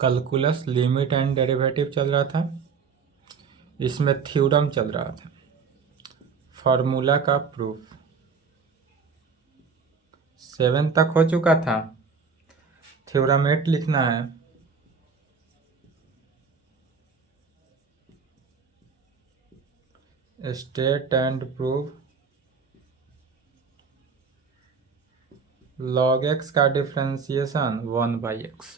Calculus limit and derivative चल रहा था, इसमें थ्योरम चल रहा था, फार्मूला का प्रूफ 7 तक हो चुका था। थ्योरम 8 लिखना है। State and prove log x का डिफ्रेंसिएशन 1/x।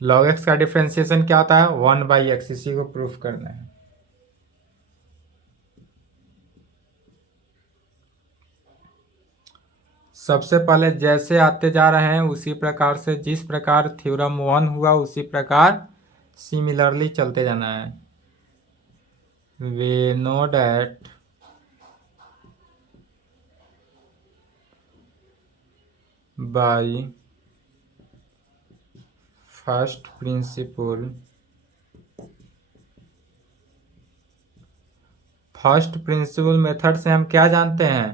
log x का डिफ्रेंसिएशन क्या होता है? 1/x। इसी को प्रूफ करना है। सबसे पहले जैसे आते जा रहे हैं उसी प्रकार से, जिस प्रकार थ्योरम 1 हुआ उसी प्रकार सिमिलरली चलते जाना है। We know that by first principle, first principle method से हम क्या जानते हैं?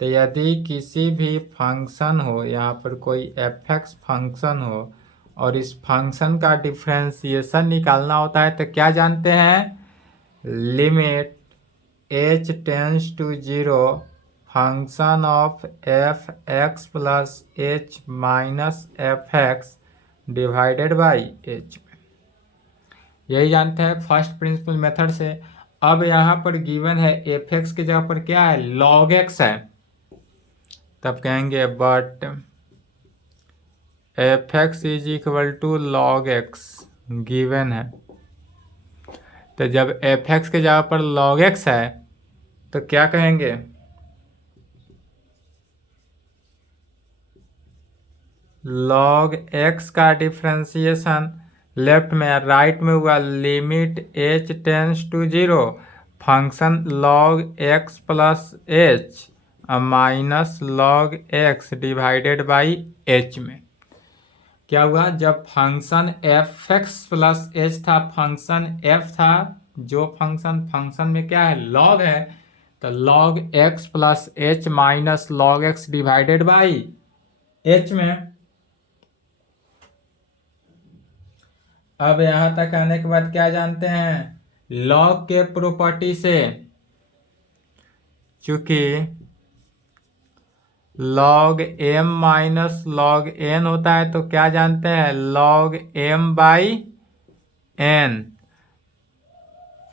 तो यदि किसी भी फंक्शन हो, यहाँ पर कोई एफ फंक्शन हो और इस फंक्शन का डिफ्रेंसिएशन निकालना होता है, तो क्या जानते हैं? Limit h tends to 0 function of f x plus h minus f x divided by h. यही जानते हैं फर्स्ट प्रिंसिपल मेथड से। अब यहाँ पर गिवन है एफ एक्स की जगह पर क्या है? लॉग एक्स है। तब कहेंगे but f x is equal to log x given है। तो जब एफ एक्स की जगह पर लॉग एक्स है तो क्या कहेंगे? लॉग एक्स का डिफ्रेंसिएशन लेफ्ट में, राइट में हुआ limit h tends to 0 function log x plus h minus log x divided by h में। क्या हुआ? जब function f x plus h था, फंक्शन एफ था, जो फंक्शन में क्या है? लॉग है। तो log x plus h minus log x divided by h में। अब यहां तक आने के बाद क्या जानते हैं? लॉग के प्रॉपर्टी से, चूंकि log m minus log n होता है, तो क्या जानते हैं? Log m by n.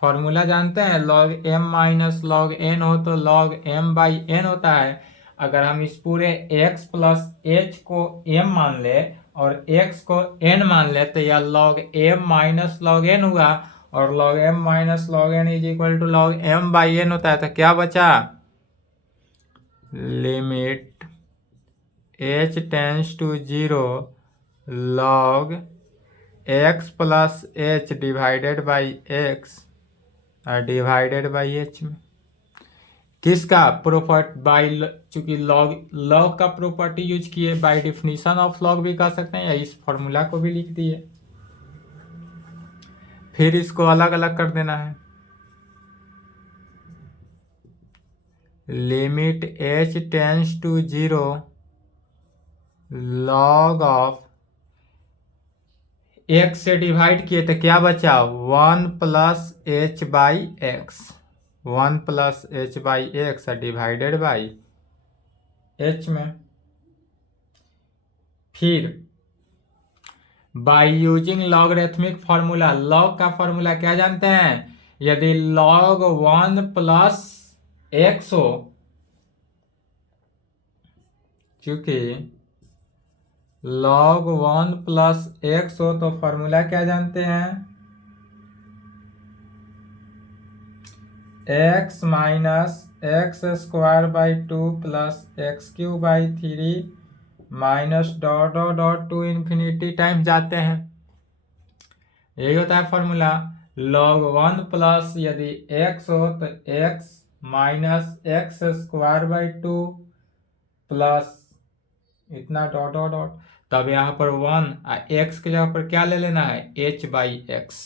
Formula जानते हैं? Log m minus log n हो तो लॉग एम बाई एन होता है। अगर हम इस पूरे x प्लस एच को m मान ले और x को n मान ले तो यह log m minus log n हुआ, और log m minus log n is equal to log m by n होता है। तो क्या बचा? Limit h tends to 0 log x plus h divided by x divided by h में। किसका property? By, चूंकि लॉग का प्रॉपर्टी यूज किए, बाय डिफिनीशन ऑफ लॉग भी कह सकते हैं, या इस फॉर्मूला को भी लिख दिए। फिर इसको अलग अलग कर देना है। Limit h tends to 0 log of x से डिवाइड किए तो क्या बचा? 1 plus h by x, 1 plus h by x divided by h में। फिर by using logarithmic formula, log का फॉर्मूला क्या जानते हैं? यदि लॉग 1 प्लस एक्स हो, क्योंकि लॉग 1 प्लस एक्स हो तो फॉर्मूला क्या जानते हैं? X minus x square by 2 plus x Q by 3 minus dot dot dot to infinity times जाते हैं। यही होता है फॉर्मूला। लॉग 1 प्लस यदि x हो तो x minus x square by 2 plus इतना डॉट डॉट डॉट, तब यहाँ पर 1 x की जगह पर क्या ले लेना है? h by x.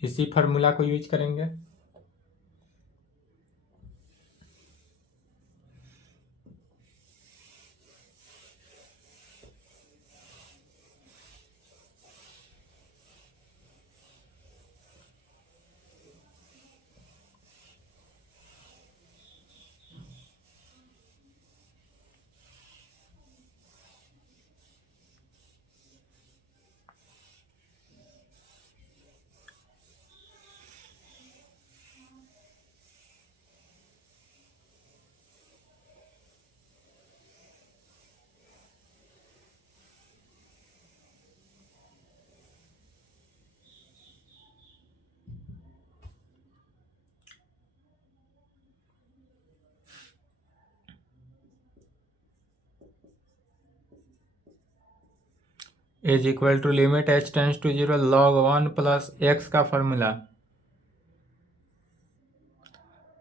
इसी फार्मूला को यूज करेंगे। Is equal to limit h tends to 0 log 1 plus x का फॉर्मूला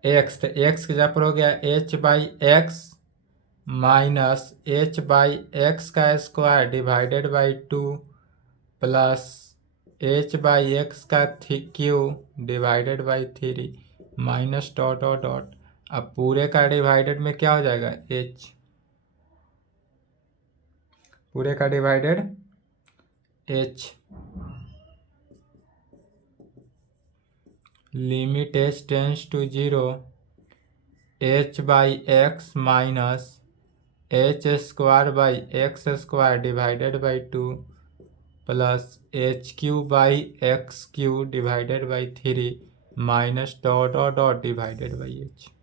x, तो x की जगह पर हो गया h by x minus h by x का square divided by 2 plus h by x का cube divided by 3 minus dot dot dot. अब पूरे का डिवाइडेड में क्या हो जाएगा h, पूरे का divided h, limit h tends to 0 h by x minus h square by x square divided by 2 plus h cube by x cube divided by 3 minus dot dot dot divided by h.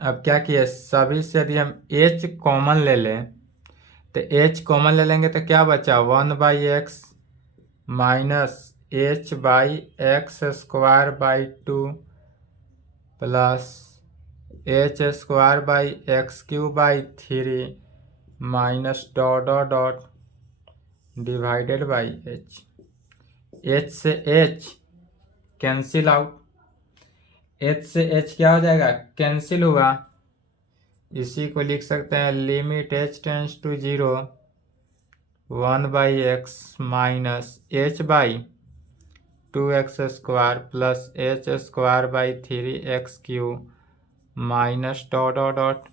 अब क्या किए, सभी से यदि हम h common ले लें तो h कॉमन ले लेंगे तो क्या बचा 1 by x minus h by x square by 2 plus h square by x Q by 3 minus dot dot dot divided by H. H से एच कैंसिल आउट, एच से एच क्या हो जाएगा कैंसिल हुआ। इसी को लिख सकते हैं limit h tends to 0 1 by x minus h by 2x square plus h square by 3x cube minus dot dot dot.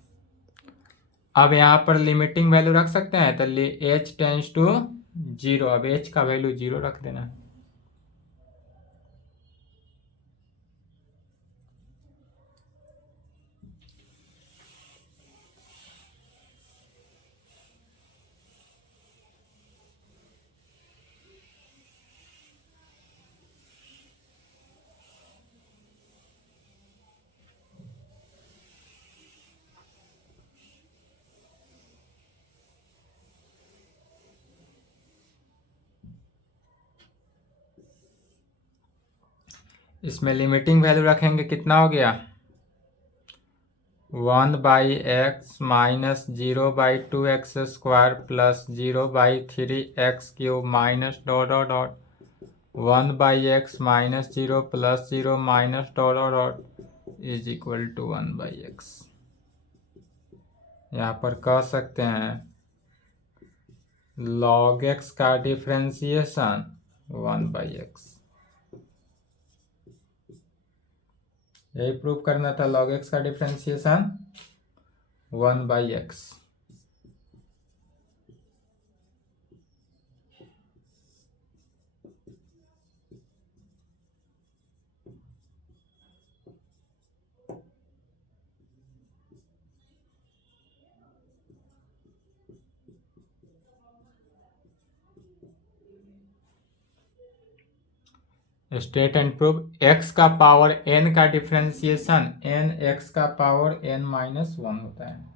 अब यहाँ पर लिमिटिंग वैल्यू रख सकते हैं तो h टेंस टू 0, अब h का वैल्यू 0 रख देना। इसमें लिमिटिंग वैल्यू रखेंगे कितना हो गया 1 by x minus 0 by 2x square plus 0 by 3x cube minus dot dot dot 1 by x minus 0 plus 0 minus dot dot dot is equal to 1 by x. यहाँ पर कह सकते हैं log x का डिफ्रेंसिएशन 1 बाई एक्स, यही prove करना था log x का differentiation 1 by x. State and prove x का पावर n का डिफ्रेंसिएशन n x का पावर n माइनस 1 होता है।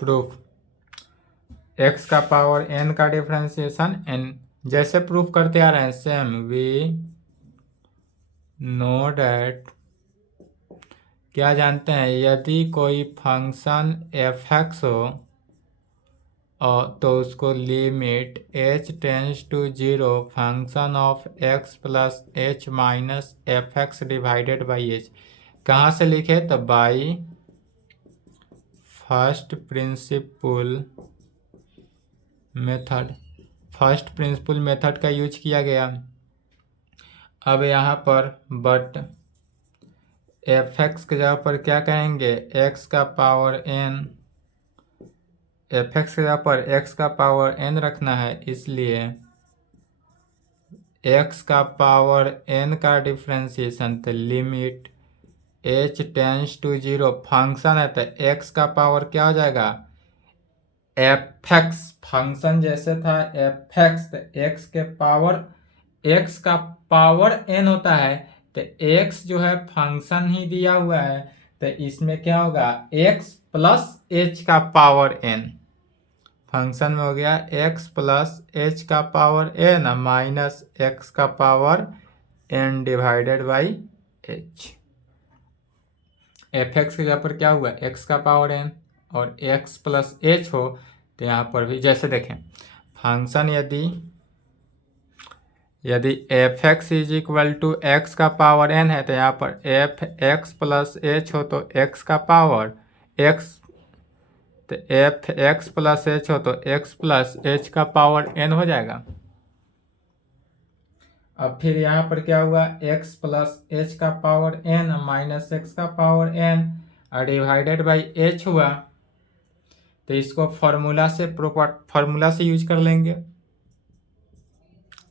प्रूफ x का पावर n का डिफरेंशिएशन n, जैसे प्रूफ करते आ रहे हैं सेम वी नो डैट, क्या जानते हैं, यदि कोई फंक्शन f(x) हो और तो उसको limit h tends to 0 function of x plus h minus f(x) divided by h, कहाँ से लिखे तो by first principle method, first principle method का यूज किया गया। अब यहाँ पर बट f(x) के जगह पर क्या कहेंगे, x का पावर n, f(x) के जगह पर x का पावर n रखना है, इसलिए x का पावर n का डिफरेंशिएशन तो limit h tends to 0 function है तो x का पावर क्या हो जाएगा f(x), फंक्शन जैसे था f(x) तो x के पावर, x का पावर n होता है तो x जो है फंक्शन ही दिया हुआ है तो इसमें क्या होगा x प्लस h का पावर n, फंक्शन में हो गया x प्लस h का पावर n माइनस x का power n divided by h। f(x) के जगह पर क्या हुआ x का पावर n और x प्लस h हो तो यहाँ पर भी जैसे देखें फंक्शन यदि f(x) is equal to x का पावर n है तो यहाँ पर f(x) प्लस h हो तो x का पावर x, तो f(x) प्लस h हो तो x प्लस h का पावर n हो जाएगा। अब फिर यहाँ पर क्या हुआ x प्लस h का पावर n माइनस x का power n divided by h हुआ तो इसको फॉर्मूला से यूज कर लेंगे,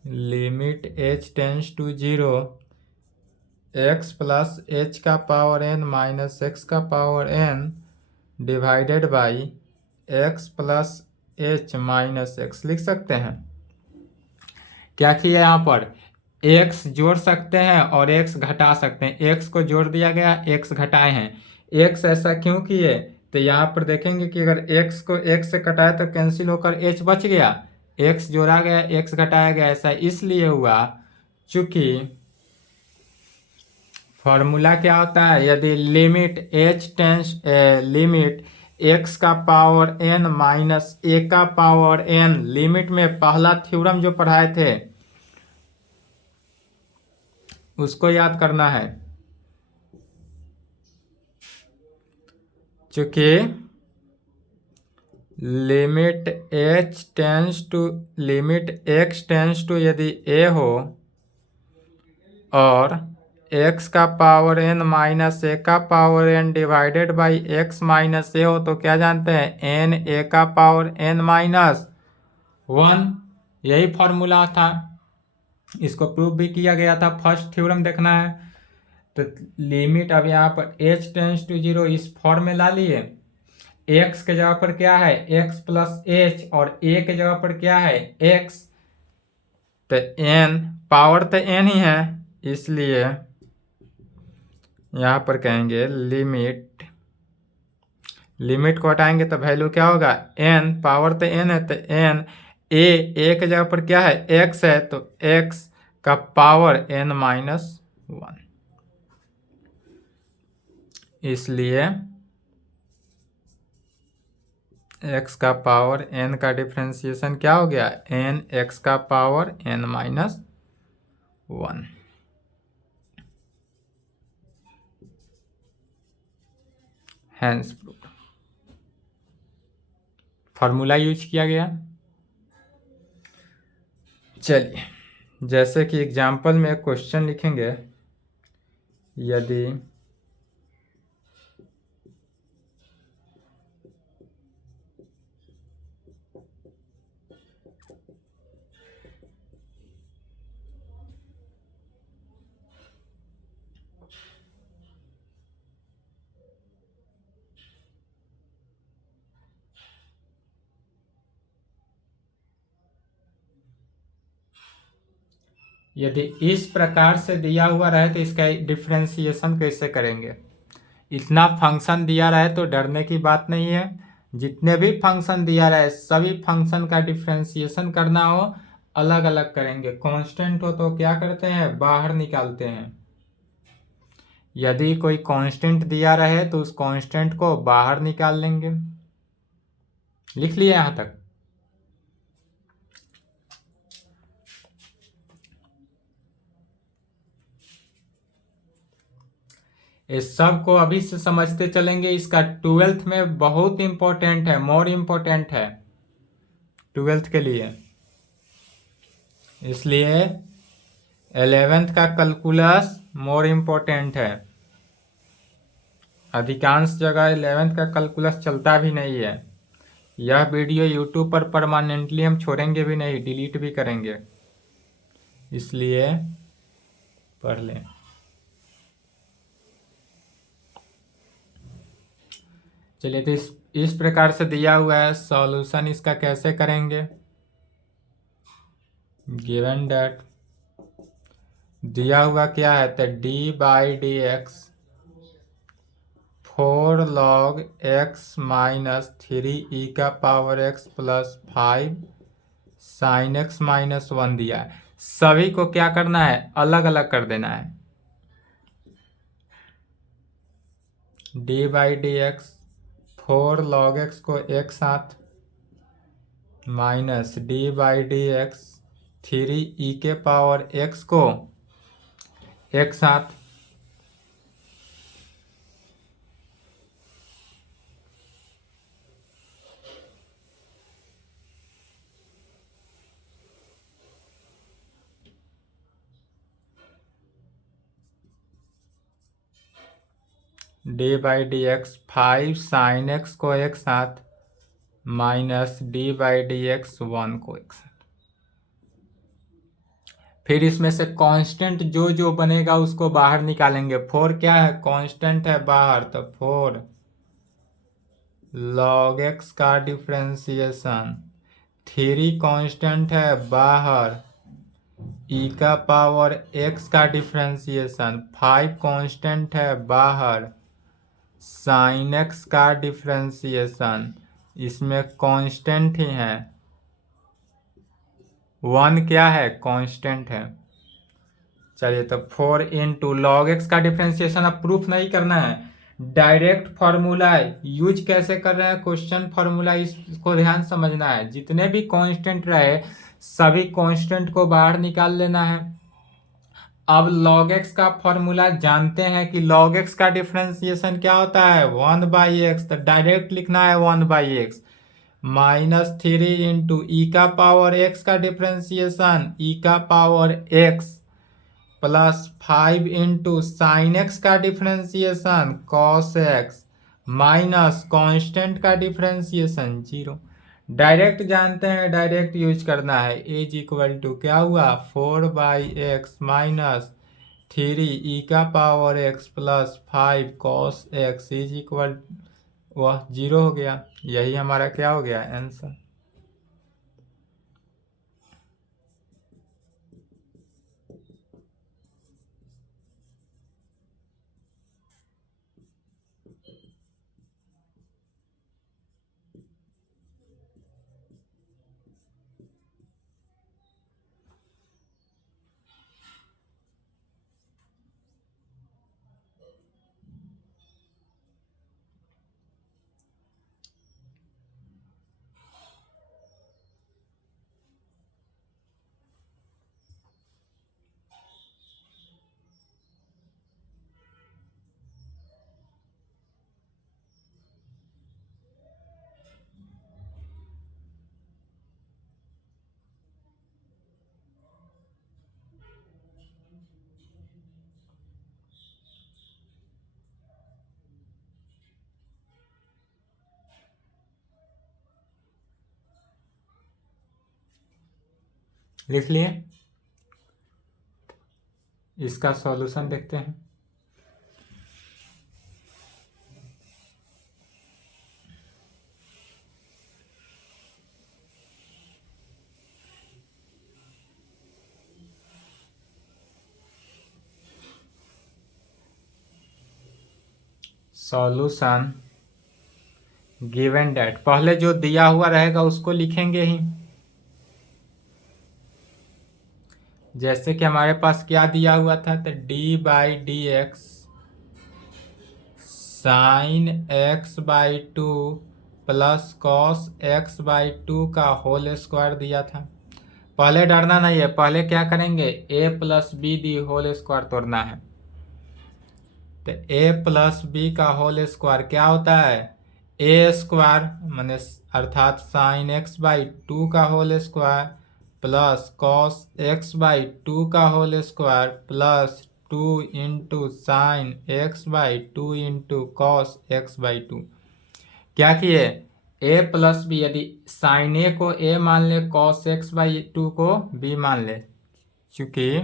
limit h tends to 0 x plus h का पावर n माइनस x का power n divided by x plus h minus x लिख सकते हैं। क्या किया यहाँ पर x जोड़ सकते हैं और x घटा सकते हैं, x को जोड़ दिया गया x घटाए हैं, x ऐसा क्यों किए तो यहाँ पर देखेंगे कि अगर x को x से कटाए तो कैंसिल होकर h बच गया, x जोड़ा गया x घटाया गया, ऐसा इसलिए हुआ चूंकि फॉर्मूला क्या होता है यदि limit h tends limit x का पावर n माइनस a का पावर n, लिमिट में पहला थ्योरम जो पढ़ाए थे उसको याद करना है, चूंकि limit h tends to limit x tends to यदि a हो और x का पावर n माइनस a का power n divided by x minus a हो तो क्या जानते हैं n a का पावर n माइनस 1, यही फॉर्मूला था, इसको प्रूव भी किया गया था, फर्स्ट थ्योरम देखना है। तो लिमिट अब यहाँ पर h टेंस टू 0 इस फॉर्म में ला लिए, x के जगह पर क्या है x प्लस h और a के जगह पर क्या है x, तो n पावर तो n ही है इसलिए यहाँ पर कहेंगे लिमिट को हटाएंगे तो वैल्यू क्या होगा n, पावर तो n है तो n a के जगह पर क्या है x है तो x का पावर n माइनस 1, इसलिए x का पावर n का डिफरेंशिएशन क्या हो गया n x का power n minus 1। Hence proof, formula use किया गया। चलिए जैसे कि एग्जाम्पल में क्वेश्चन लिखेंगे, यदि इस प्रकार से दिया हुआ रहे तो इसका डिफरेंशिएशन कैसे करेंगे, इतना फंक्शन दिया रहे तो डरने की बात नहीं है, जितने भी फंक्शन दिया रहा है सभी फंक्शन का डिफ्रेंसिएशन करना हो अलग अलग करेंगे। कांस्टेंट हो तो क्या करते हैं, बाहर निकालते हैं। यदि कोई कांस्टेंट दिया रहे तो उस कांस्टेंट को बाहर निकाल लेंगे। लिख लिया यहां तक। इस सब को अभी से समझते चलेंगे। इसका 12th में बहुत इंपॉर्टेंट है, मोर इंपॉर्टेंट है 12th के लिए। इसलिए 11th का कैलकुलस मोर इंपॉर्टेंट है। अधिकांश जगह 11th का कैलकुलस चलता भी नहीं है। यह वीडियो यूट्यूब पर परमानेंटली हम छोड़ेंगे भी नहीं, डिलीट भी करेंगे, इसलिए पढ़ लें। चलिए, तो इस प्रकार से दिया हुआ है। सॉल्यूशन इसका कैसे करेंगे, गिवन डेट दिया हुआ क्या है, तो d/dx 4 log x माइनस 3 का power x plus 5 sin x minus 1 दिया है। सभी को क्या करना है, अलग अलग कर देना है। d/dx 4 log x को एक साथ माइनस d/dx 3 के पावर x को एक साथ d/dx 5 sin x को एक साथ माइनस d/dx 1 को एक साथ। फिर इसमें से कांस्टेंट जो जो बनेगा उसको बाहर निकालेंगे। 4 क्या है, कांस्टेंट है बाहर, तो 4 log x का डिफ्रेंसिएशन, 3 कांस्टेंट है बाहर, का पावर x का डिफ्रेंसिएशन, 5 कांस्टेंट है बाहर, साइन x का डिफ्रेंसिएशन, इसमें कांस्टेंट ही है, 1 क्या है, कांस्टेंट है। चलिए, तो 4 इंटू लॉग एक्स का डिफ्रेंसिएशन अब प्रूफ नहीं करना है, डायरेक्ट फॉर्मूला यूज कैसे कर रहे हैं, क्वेश्चन फॉर्मूला, इसको ध्यान समझना है। जितने भी कांस्टेंट रहे सभी कांस्टेंट को बाहर निकाल लेना है। अब log x का फॉर्मूला जानते हैं कि log x का डिफ्रेंसिएशन क्या होता है, 1/x, तो डायरेक्ट लिखना है 1/x माइनस 3 इंटू का पावर x का डिफ्रेंसिएशन, का power x plus 5 into sine x का differentiation cos x minus constant का डिफ्रेंसिएशन 0। डायरेक्ट जानते हैं, डायरेक्ट यूज करना है। एज इक्वल टू क्या हुआ, 4/x माइनस 3 का power x plus 5 cos x is equal, वह 0 हो गया। यही हमारा क्या हो गया, आंसर। लिख लिए, इसका सॉल्यूशन देखते हैं। सॉल्यूशन गिवन डेट, पहले जो दिया हुआ रहेगा उसको लिखेंगे ही। जैसे कि हमारे पास क्या दिया हुआ था, तो d/dx sign x/2 plus cos x/2 का होल स्क्वायर दिया था। पहले डरना नहीं है, पहले क्या करेंगे, a plus B the whole square तोड़ना है। तो a प्लस बी का होल स्क्वायर क्या होता है, a स्क्वायर मैंने अर्थात साइन x/2 का whole square plus cos x/2 का whole square plus 2 into sine x/2 into cos x/2। क्या किए, a प्लस बी, यदि साइन ए को a मान ले, कॉस x/2 को b मान ले, चूंकि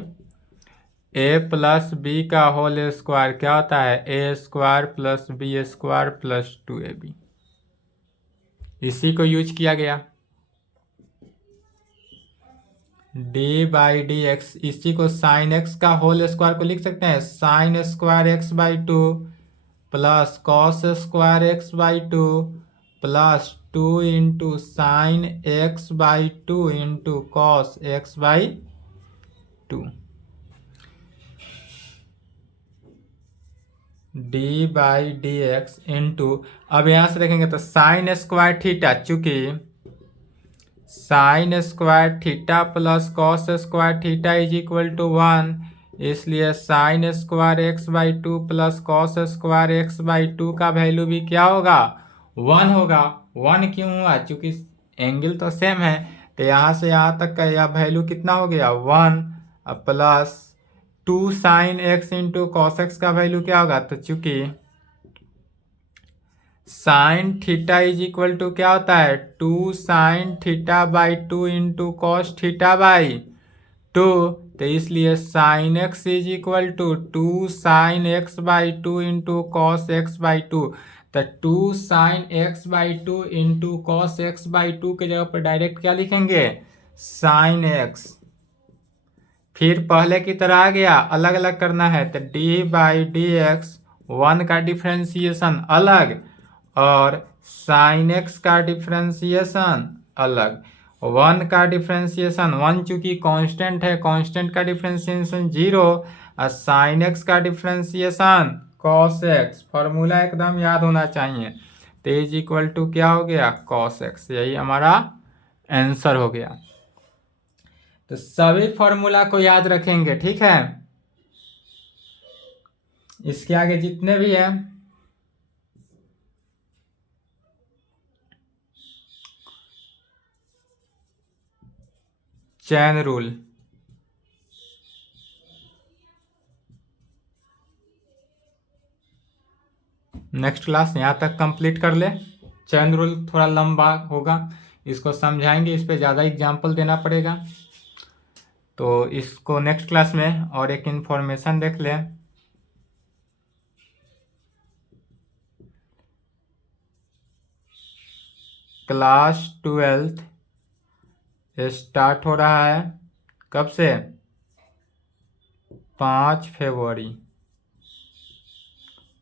a प्लस बी का होल स्क्वायर क्या होता है, a square plus B square plus 2ab, इसी को यूज किया गया। d/dx, इसी को साइन x का होल स्क्वायर को लिख सकते हैं, sine square x/2 plus cos square x/2 plus 2 into sine x/2 into cos x/2। d/dx into, अब यहां से देखेंगे तो साइन स्क्वायर थीटा, चूंकि sine square theta plus cos square theta is equal to 1, इसलिए sign square x/2 plus cos square x/2 का value भी क्या होगा, 1 होगा। 1 क्यों हुआ, चूंकि एंगल तो सेम है, तो यहाँ से यहाँ तक का यह वैल्यू कितना हो गया, 1 plus 2 sine x into cos X का वैल्यू क्या होगा, तो चूंकि sine theta is equal to क्या होता है, 2 साइन थीटा/2 इंटू कॉस थीटा/2, तो इसलिए sine x is equal to 2 sine x/2 into cos x/2। तो 2 sine x/2 into cos x/2 के जगह पर डायरेक्ट क्या लिखेंगे, साइन x। फिर पहले की तरह आ गया, अलग अलग करना है, तो d/dx 1 का डिफ्रेंसिएशन अलग और साइन x का डिफ्रेंसिएशन अलग। 1 का डिफ्रेंसिएशन 1 चूंकि कांस्टेंट है, कांस्टेंट का डिफ्रेंसिएशन 0, और साइन x का डिफ्रेंसिएशन कॉस x, फॉर्मूला एकदम याद होना चाहिए, तो इज इक्वल टू क्या हो गया, कॉस x, यही हमारा आंसर हो गया। तो सभी फॉर्मूला को याद रखेंगे, ठीक है। इसके आगे जितने भी हैं चैन रूल, नेक्स्ट क्लास यहाँ तक कंप्लीट कर ले। चैन रूल थोड़ा लंबा होगा, इसको समझाएंगे, इस पे ज़्यादा एग्जाम्पल देना पड़ेगा, तो इसको नेक्स्ट क्लास में और एक इन्फॉर्मेशन देख लें। क्लास 12 स्टार्ट हो रहा है कब से, 5 फरवरी।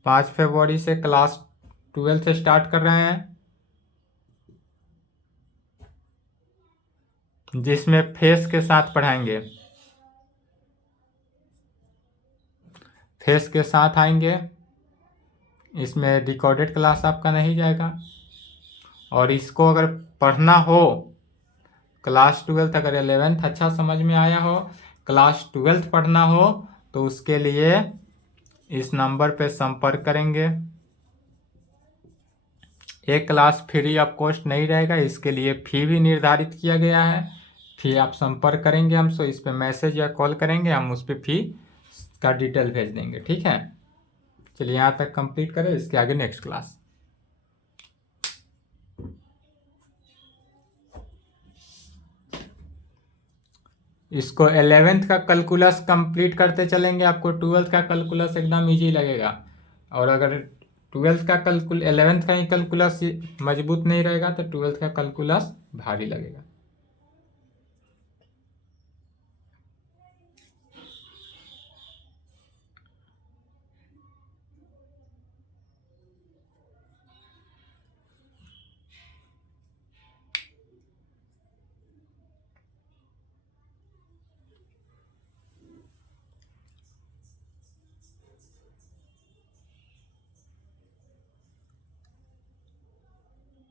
5 फरवरी से क्लास 12 स्टार्ट कर रहे हैं, जिसमें फेस के साथ पढ़ाएंगे, फेस के साथ आएंगे, इसमें रिकॉर्डेड क्लास आपका नहीं जाएगा। और इसको अगर पढ़ना हो, क्लास 12 अगर 11th अच्छा समझ में आया हो, क्लास 12 पढ़ना हो, तो उसके लिए इस नंबर पे संपर्क करेंगे। एक क्लास फ्री ऑफ कॉस्ट नहीं रहेगा, इसके लिए फी भी निर्धारित किया गया है। फी आप संपर्क करेंगे हमसे, इस पे मैसेज या कॉल करेंगे, हम उस पर फी का डिटेल भेज देंगे, ठीक है। चलिए यहाँ तक कंप्लीट करें, इसके आगे नेक्स्ट क्लास। इसको 11th का कैलकुलस कंप्लीट करते चलेंगे, आपको 12th का कैलकुलस एकदम इजी लगेगा। और अगर 12th का 11th का ही कैलकुलस मजबूत नहीं रहेगा तो 12th का कैलकुलस भारी लगेगा।